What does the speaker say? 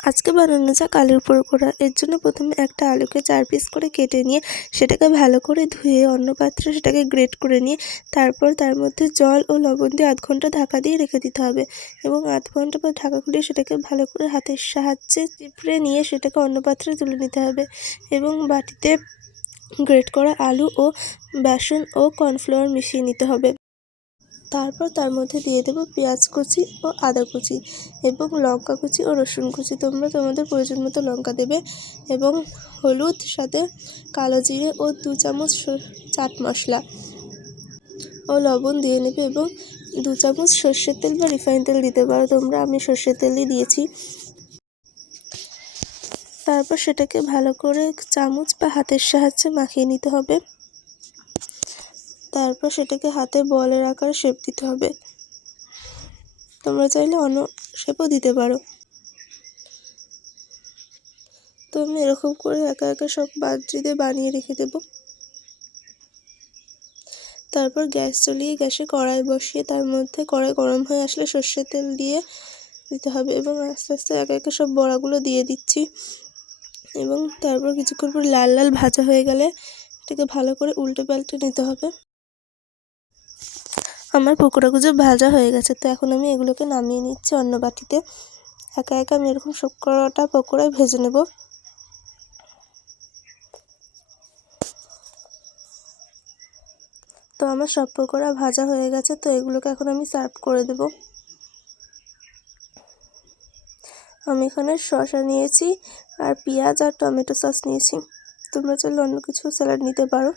আজকে বানানো যাক আলুর পকোড়া। এর জন্য প্রথমে একটা আলুকে 4 পিস করে কেটে নিয়ে সেটাকে ভালো করে ধুয়ে অন্য পাত্রে সেটাকে গ্রেট করে নিয়ে তারপর তার মধ্যে জল ও লবণ দিয়ে আধ ঘন্টা ঢাকা দিয়ে রেখে দিতে হবে এবং আধ ঘন্টা পর ঢাকা খুলে সেটাকে ভালো করে হাতের সাহায্যে চিপড়ে নিয়ে সেটাকে অন্য পাত্রে তুলে নিতে হবে এবং বাটিতে গ্রেট করা আলু ও বেসন ও কর্নফ্লাওয়ার মিশিয়ে নিতে হবে। তারপর তার মধ্যে দিয়ে দেবো পেঁয়াজ কুচি ও আদা কুচি এবং লঙ্কা কুচি ও রসুন কুচি। তোমরা তোমাদের প্রয়োজন মতো লঙ্কা দেবে এবং হলুদ, সাথে কালো জিরে ও 2 চামচ চাট মশলা ও লবণ দিয়ে নেবে এবং 2 চামচ সর্ষের তেল বা রিফাইন তেল দিতে পারো তোমরা। আমি সর্ষের তেলই দিয়েছি। তারপর সেটাকে ভালো করে চামচ বা হাতের সাহায্যে মাখিয়ে নিতে হবে। তারপর সেটাকে হাতে বলের আকারে শেপ দিতে হবে। তোমরা চাইলে অন্য শেপও দিতে পারো। তো আমি এরকম করে একা একা সব বাটিতে বানিয়ে রেখে দেব। তারপর গ্যাস জ্বালিয়ে গ্যাসে কড়াই বসিয়ে তার মধ্যে কড়াই গরম হয়ে আসলে সর্ষের তেল দিয়ে দিতে হবে এবং আস্তে আস্তে একা একা সব বড়াগুলো দিয়ে দিচ্ছি এবং তারপর কিছুক্ষণ পর লাল লাল ভাজা হয়ে গেলে এটাকে ভালো করে উল্টে পাল্টে নিতে হবে। আমার পকোড়াগুলো ভাজা হয়ে গেছে, তো এখন আমি এগুলোকে নামিয়ে নিচ্ছি অন্য বাটিতে। একা একা আমি এরকম সব কটা পকোড়াই ভেজে নেব। তো আমার সব পকোড়া ভাজা হয়ে গেছে, তো এগুলোকে এখন আমি সার্ভ করে দেব। আমি এখানে শসা নিয়েছি আর পেঁয়াজ আর টমেটো সস নিয়েছি। তোমরা চাইলে অন্য কিছু স্যালাড নিতে পারো।